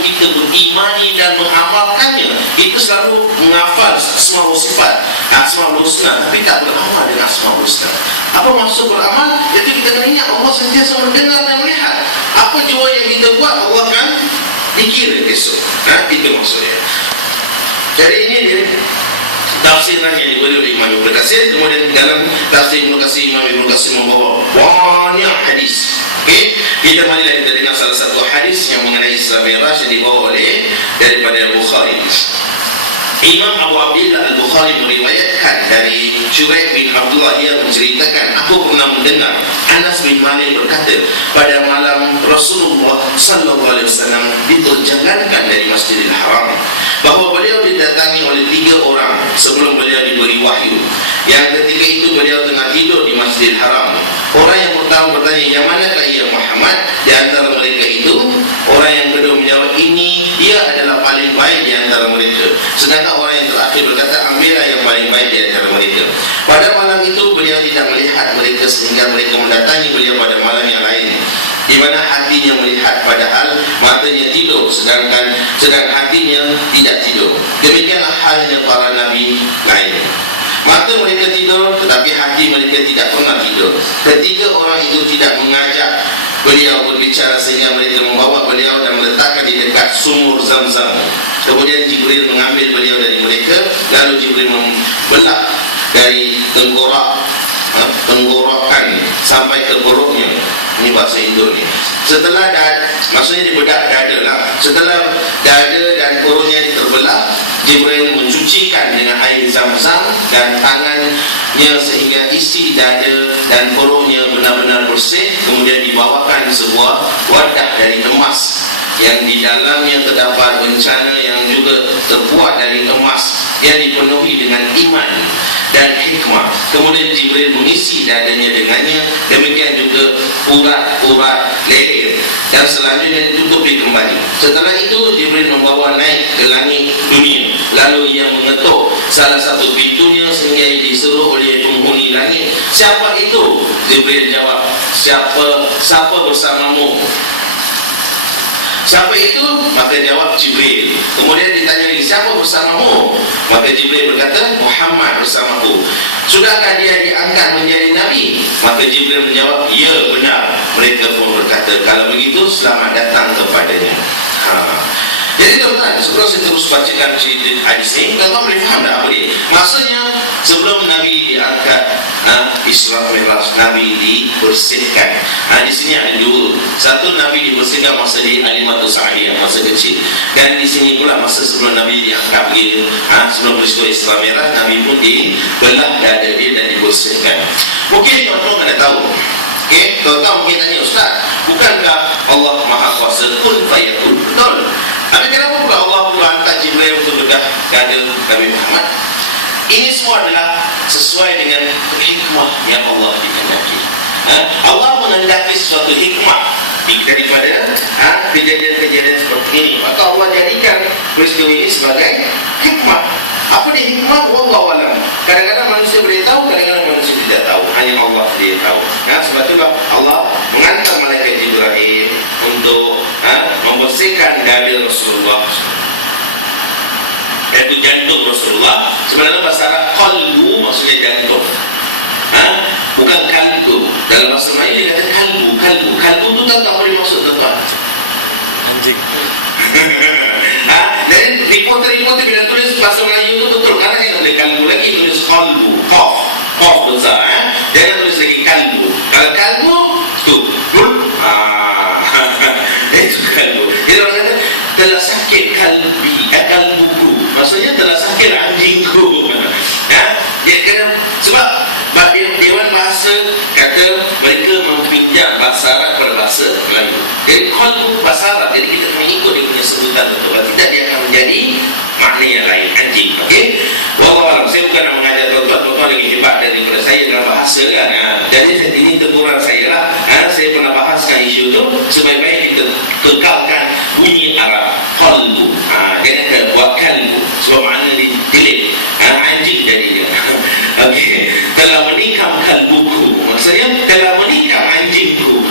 kita berimani dan mengamalkannya, kita selalu menghafal Asmaul Sifat, Asmaul Husna, tapi tak beramal dengan Asmaul Husna. Apa maksud beramal? Iaitu kita kena ingat Allah sentiasa mendengar dan melihat. Apa jua yang kita buat, Allah akan dikira esok. Itu maksudnya. Jadi ini dia tafsiran yang diberi oleh Imam Ibn Katsir. Kemudian dalam tafsir Ibn Katsir, Imam Ibn Katsir membawa banyak hadis. Okey, kita marilah kita dengar salah satu hadis yang mengenai Isra Mi'raj yang dibawa oleh daripada Bukhari. Imam Abu Abdillah Al-Bukhari meriwayatkan dari Syuraih bin Abdullah, dia menceritakan, aku pernah mendengar Anas bin Malik berkata, pada malam Rasulullah sallallahu alaihi wasallam diperjalankan dari Masjidil Haram, bahawa beliau didatangi oleh 3 orang sebelum beliau diberi wahyu. Yang ketika itu beliau tengah tidur di Masjidil Haram. Orang yang pertama bertanya, yang manakah ia Muhammad? Di antara mereka itu, orang yang kedua menjawab, ini dia adalah paling baik di antara mereka. Sedangkan orang yang terakhir berkata, ambillah yang paling baik di antara mereka. Pada malam itu beliau tidak melihat mereka sehingga mereka mendatangi beliau pada malam yang lain, di mana hatinya melihat padahal matanya tidur, sedang hatinya tidak tidur. Demikianlah halnya para nabi lain. Mata mereka tidur tetapi hati mereka tidak pernah tidur. Ketiga orang itu tidak mengajak beliau berbicara sehingga mereka membawa beliau dan meletakkan di dekat sumur Zam-Zam. Kemudian Jibril mengambil beliau dari mereka, lalu Jibril membelah dari tenggorokan sampai ke perutnya. Ini bahasa Indo ni. Setelah maksudnya dibedah dada lah. Setelah dada dan perutnya terbelah, Jibril mencucikan dengan air Zam-Zam dan tangannya sehingga isi dada dan perutnya benar-benar bersih. Kemudian dibawakan sebuah wadah dari emas yang di dalamnya terdapat bencana yang juga terbuat dari emas yang dipenuhi dengan iman dan hikmah. Kemudian Jibril mengisi dadanya dengannya, demikian juga urat-urat leher, dan selanjutnya ditutupi kembali. Setelah itu Jibril membawa naik ke langit dunia, lalu ia mengetuk salah satu pintunya sehingga disuruh oleh penghuni langit, siapa itu? Jibril jawab, siapa bersamamu? Siapa itu? Maka jawab Jibril. Kemudian ditanya lagi, siapa bersamamu? Maka Jibril berkata, Muhammad bersamaku. Sudahkah dia diangkat menjadi Nabi? Maka Jibril menjawab, ya benar. Mereka pun berkata, kalau begitu selamat datang kepadanya. Jadi tuan-tuan, sebelum saya terus bacakan cerita hadis ini, tuan-tuan boleh faham tak apa dia? Maksudnya sebelum Nabi diangkat, Isra Mi'raj, Nabi dibersihkan. Di sini ada 2. Satu, Nabi dibersihkan masa di Alimatus Sa'diyah, masa kecil. Dan di sini pula masa sebelum Nabi diangkat begitu, sebelum peristiwa Isra Mi'raj, Nabi pun dibelah dada dia dan dibersihkan. Mungkin tuan-tuan kena tahu. Okey, tuan-tuan mungkin tanya, Ustaz, bukankah Allah Maha Kuasa, kun fayakun? Betul. Tapi kenapa pula Allah perlu hantar Jibril untuk bedah dada Nabi Muhammad? Ini semua adalah sesuai dengan hikmah yang Allah dikehendaki. Allah menghendaki sesuatu hikmah daripada kejadian-kejadian seperti ini. Maka Allah jadikan peristiwa ini sebagai hikmah. Apa dia hikmah? Wallahu a'lam. Kadang-kadang manusia boleh tahu, kadang-kadang manusia tidak tahu. Hanya Allah dia tahu. Sebab itulah Allah menghantar malaikat Jibril untuk membersihkan dada Rasulullah, iaitu jantung Rasulullah. Sebenarnya bahasa Arab qalbu maksudnya jantung, bukan kalbu. Dalam bahasa Melayu dia kata kalbu tu tak boleh maksud tuan-tuan, anjing. Dan reporter bila tulis bahasa Melayu tu betul, karena dia tulis kalbu lagi, tulis qalbu, qaf besar, jangan tulis lagi kalbu. Kalau kalbu tu itu kalbu. Jadi orang kata telah sakit kalbuku, maksudnya telah sakit anjingku. Dia kena, sebab Dewan Bahasa kata mereka meminjam bahasa Arab pada bahasa Melayu. Jadi qalbu bahasa Arab, jadi kita kena ikut dia punya sebutan betul. Kalau tidak dia akan menjadi makna yang lain, anjing. Okey, wallahualam. Saya bukan nak mengajar tuan-tuan lagi hebat daripada saya dalam bahasa kan. Jadi ini teguran saya lah. Saya pernah bahaskan isu tu, sebaik-baik kita kekalkan bunyi Arab qalbu. Jangan kena buat kalbu, sebab makna dia jelek. Anjing jadi dia. Okey, telah menikam kalbuku, maksudnya telah menikam anjingku.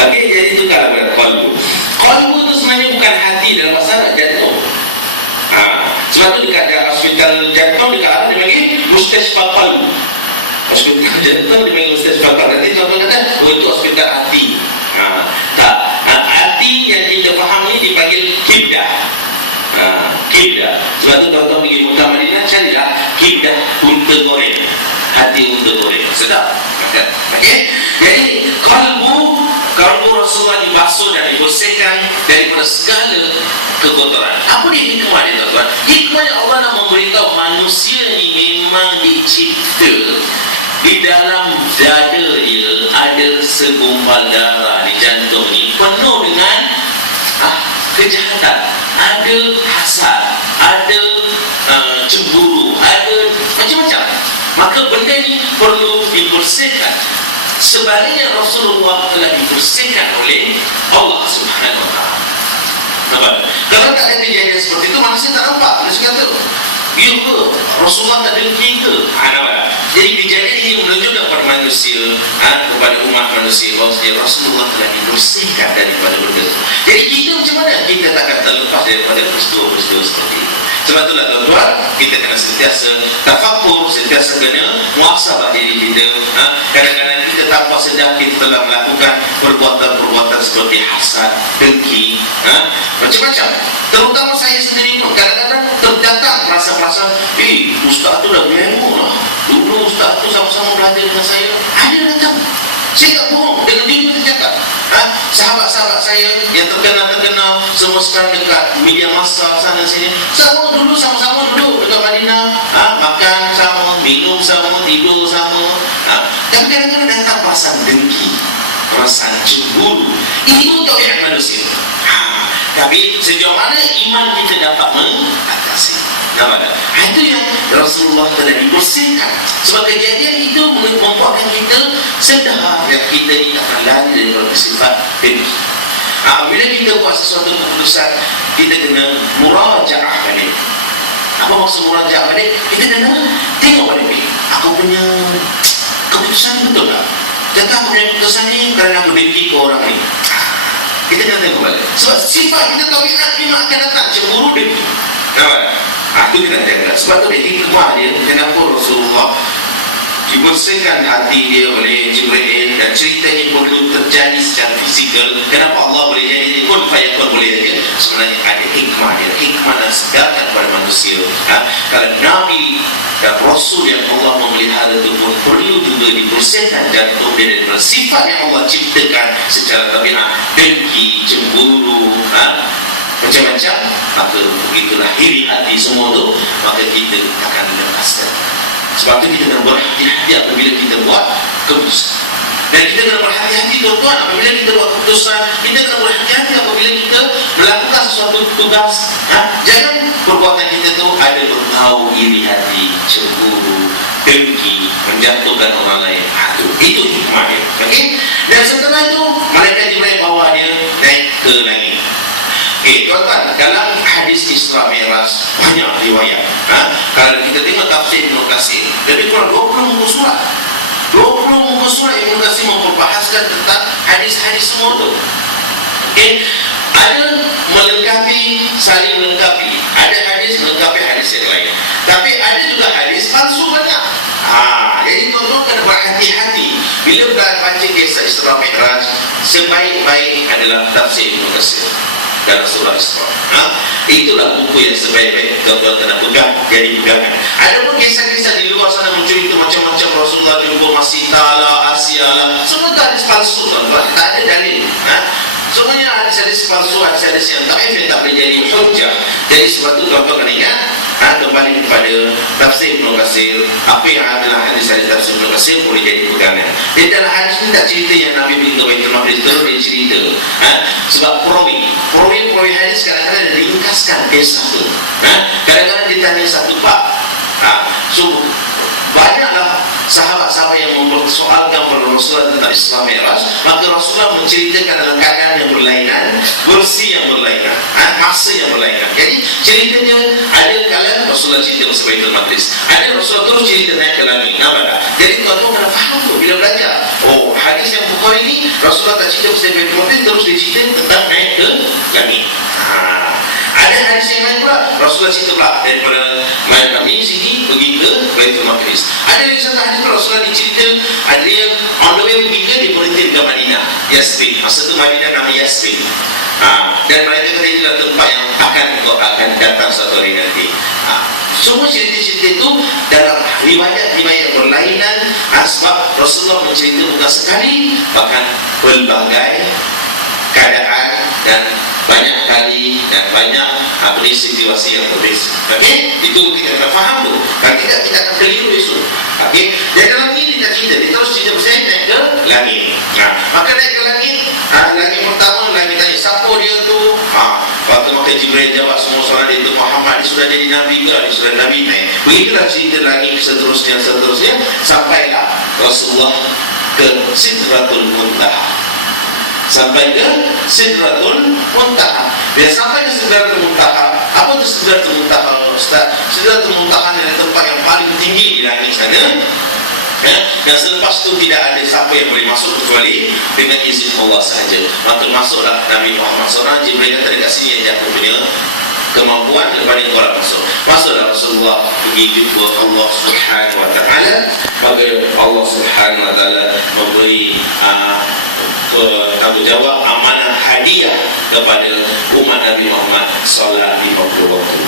Okey, jadi itu kalau qalbu. Qalbu itu sebenarnya bukan bukan hati dalam masalah jantung. Sebab tu dekat hospital jantung dekat Arab dipanggil Mustashfa Qalb. Hospital jantung dipanggil Mustashfa Qalb. Nanti tuan-tuan kata, oh itu hospital hati. Tak. Hati yang kita faham ni dipanggil kibdah. Kibdah. Sebab tu tuan-tuan pergi Mekah Madinah, carilah kibdah unta goreng. Hati unta goreng. Sedap. Okey. Jadi kalbu Rasulullah dibasuh dan dibersihkan daripada segala kekotoran. Apa dia hikmah dia, tuan-tuan? Hikmahnya Allah nak memberitahu manusia ni memang dicipta di dalam dada dia ada segumpal darah di jantung ni penuh dengan kejahatan, ada hasad, ada cemburu, ada macam-macam. Maka benda ni perlu dibersihkan. Sebaliknya Rasulullah telah dibersihkan oleh Allah Subhanahu Wa Taala. Nampak? Kalau tak ada kejadian seperti itu, manusia tak nampak. Manusia kata, ya ke? Rasulullah tak dengki ke? Nampak? Jadi kejadian ini menunjukkan kepada manusia, kepada umat manusia, bahawa Rasulullah telah dibersihkan daripada benda itu. Jadi kita macam mana? Kita takkan terlepas daripada peristiwa-peristiwa seperti itu. Sebab itulah tuan-tuan, kita kena sentiasa tafakur, sentiasa kena muhasabah diri kita. Kadang-kadang kita tanpa sedar kita telah melakukan perbuatan-perbuatan seperti hasad, dengki, macam-macam. Terutama saya sendiri pun kadang-kadang terdatang perasaan-perasaan, ustaz tu dah berilmu lah. Dulu ustaz tu sama-sama belajar dengan saya. Ada datang. Saya tak bohong, dengan diri kita cakap. Sahabat-sahabat saya yang terkenal semua sekarang dekat media massa sana sini, sama dulu sama-sama duduk dekat Madinah, makan sama, minum sama, tidur sama. Tapi kadang-kadang datang perasaan dengki, perasaan cemburu. Itu tabiat manusia. Tapi sejauh mana iman kita dapat mengatasi? Nampak tak? Itu yang Rasulullah telah dibersihkan. Sebab kejadian itu membuatkan kita sedar yang kita ni akan lari daripada sifat dengki. Bila kita buat sesuatu keputusan, kita kena murajaah balik. Apa maksud murajaah balik? Kita kena tengok balik. Aku punya keputusan ni betul tak? Tentang aku punya keputusan ni kerana aku dengki ke orang ni. Kita kena tengok balik. Sebab sifat kita tabiat memang akan datang cemburu dengki. Nampak? Itu kita jaga. Sebab tu dia hikmah dia, kenapa Rasulullah dibersihkan hati dia oleh Jibril, dan ceritanya perlu terjadi secara fizikal. Kenapa Allah boleh jadi kun fayakun boleh saja? Sebenarnya ada hikmah dia. Hikmah dan sedarkan kepada manusia. Kalau Nabi dan Rasul yang Allah memelihara itu pun perlu juga dibersihkan jantung dia daripada sifat yang Allah ciptakan secara tabiat, dengki, cemburu, macam-macam. Maka begitu lahir hati semua tu, maka kita akan lepaskan. Sebab tu kita kena berhati-hati apabila kita buat keputusan. Dan kita kena berhati-hati tuan-tuan apabila kita buat keputusan. Kita kena berhati-hati apabila kita melakukan sesuatu tugas. Jangan perbuatan kita tu ada berbau iri hati, cemburu, dengki, menjatuhkan orang lain. Itu hikmah dia. Okay? Dan setelah itu malaikat Jibril bawa dia naik ke langit. Tuan-tuan, dalam hadis Isra Mi'raj banyak riwayat. Kalau kita tengok tafsir Ibnu Katsir, lebih kurang 20 muka surat. 20 muka surat Ibnu Katsir memperbahaskan tentang hadis-hadis semua tu. Ada melengkapi, saling melengkapi. Ada hadis melengkapi hadis yang lain. Tapi ada juga hadis palsu banyak. Jadi tuan-tuan kena berhati-hati bila baca kisah Isra Mi'raj. Sebaik-baik adalah tafsir Ibnu Katsir dan surah Isra. Itulah buku yang sebaik-baik tuan-tuan kena pegang, jadi pegangan. Ada pun kisah-kisah di luar sana mencerita macam-macam Rasulullah jumpa Masita lah, Asia lah. Semua itu hadis palsu tuan-tuan, tak ada dalil. Semuanya hadis-hadis palsu, hadis-hadis yang yang tak boleh jadi hujjah. Jadi sebab itu tuan-tuan kena ingat, kembali kepada tafsir Ibnu Katsir. Apa yang adalah hadis-hadis tafsir Ibnu Katsir boleh jadi pegangan. Dia dalam hadis ni tak cerita yang Nabi pergi ke Baitul Maqdis, terus dia cerita. Sebab perawi hadis kadang-kadang ringkaskan kisah tu. Kadang-kadang ditanya satu bab. So banyaklah sahabat-sahabat yang mempersoalkan kepada Rasulullah tentang Isra Mi'raj. Maka Rasulullah menceritakan dalam keadaan yang berlainan, versi yang berlainan, masa yang berlainan. Jadi ceritanya ada kala Rasulullah cerita pasal Baitul Maqdis, ada Rasulullah terus cerita naik ke langit. Nampak tak? Jadi tuan-tuan kena faham tu bila belajar. Hadis yang Bukhari ni Rasulullah tak cerita pasal Baitul Maqdis, terus dia cerita tentang naik ke langit. Ada hadis yang lain pula, Rasulullah cerita pula daripada kami sini pergi ke Baitul Maqdis. Ada lagi satu hadis pula Rasulullah dicerita ada yang on the way pergi ke berhenti ke Madinah, Yasrib. Masa tu Madinah nama Yasrib. Dan mereka kata inilah tempat yang akan datang suatu hari nanti. Semua cerita-cerita itu dalam riwayat-riwayat berlainan, sebab Rasulullah mencerita bukan sekali, bahkan pelbagai keadaan dan banyak kali dan banyak situasi yang berbeza. Okey, itu kita kena faham tu. Kalau tidak kita akan keliru esok. Okey, dan dalam ini dia terus cerita saya naik ke langit. Maka naik ke langit, langit pertama langit tanya siapa dia tu? Waktu maka Jibril jawab semua soalan dia tu, Muhammad dia sudah jadi nabi ke? Dia sudah nabi naik. Begitulah cerita langit seterusnya sampailah Rasulullah ke Sidratul Muntaha. Sampai ke Sidratul Muntaha. Dia sampai ke Sidratul Muntaha. Apa itu Sidratul Muntaha, Ustaz? Sidratul Muntaha adalah tempat yang paling tinggi di langit sana. Dan selepas itu tidak ada siapa yang boleh masuk kecuali dengan izin Allah sahaja. Maka masuklah Nabi Muhammad SAW. Jibril kata dekat sini yang aku punya kemampuan kepada korang masuk. Masuklah Rasulullah pergi jumpa Allah Subhanahu Wa Taala. Maka Allah Subhanahu Wa Taala memberi tanggungjawab amanah hadiah kepada umat Nabi Muhammad solat 50 waktu.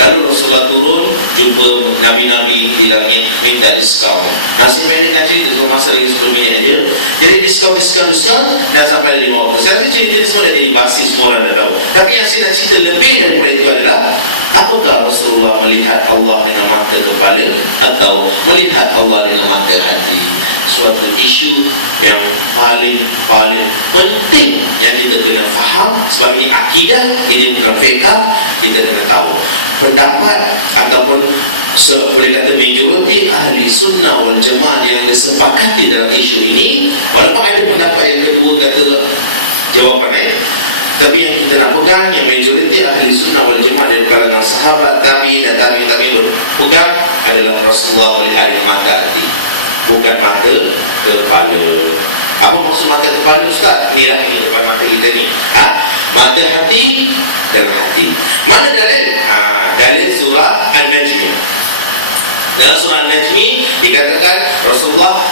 Lalu Rasulullah turun jumpa Nabi-Nabi di langit, minta diskaun. Nasib pendek cerita masa lagi 10 minit aja. Jadi diskaun dan sampai 5 waktu. Saya rasa cerita semua dah jadi basi, semua orang dah tahu. Tapi yang saya nak cerita lebih daripada itu adalah, apakah Rasulullah melihat Allah dengan mata kepala atau melihat Allah dengan mata hati? Suatu isu yang paling penting yang kita kena faham, sebab ini akidah, ini bukan fiqh. Kita kena tahu pendapat ataupun boleh kata majoriti ahli sunnah wal jamaah yang disepakati dalam isu ini. Walaupun ada pendapat yang kedua kata jawapan tapi yang kita nak pegang, yang majoriti ahli sunnah wal jamaah dari kalangan sahabat, tabi'in dan tabi'in pegang adalah Rasulullah melihat dengan mata hati, bukan mata kepala. Apa maksud mata kepala, Ustaz? Inilah ini depan mata kita ni. Mata hati dan hati. Mana dalil? Dalil surah An-Najmi. Dalam surah An-Najmi dikatakan Rasulullah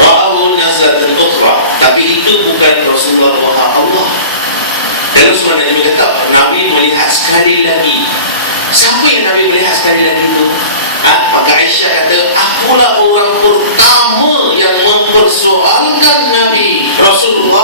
ra'ahu nazlatan ukhra, tapi itu bukan Rasulullah ra'a Allah. Dalam surah An-Najmi kata Nabi melihat sekali lagi. Siapa yang Nabi melihat sekali lagi itu? Maka Aisyah kata, akulah orang pertama yang mempersoalkan Nabi Rasulullah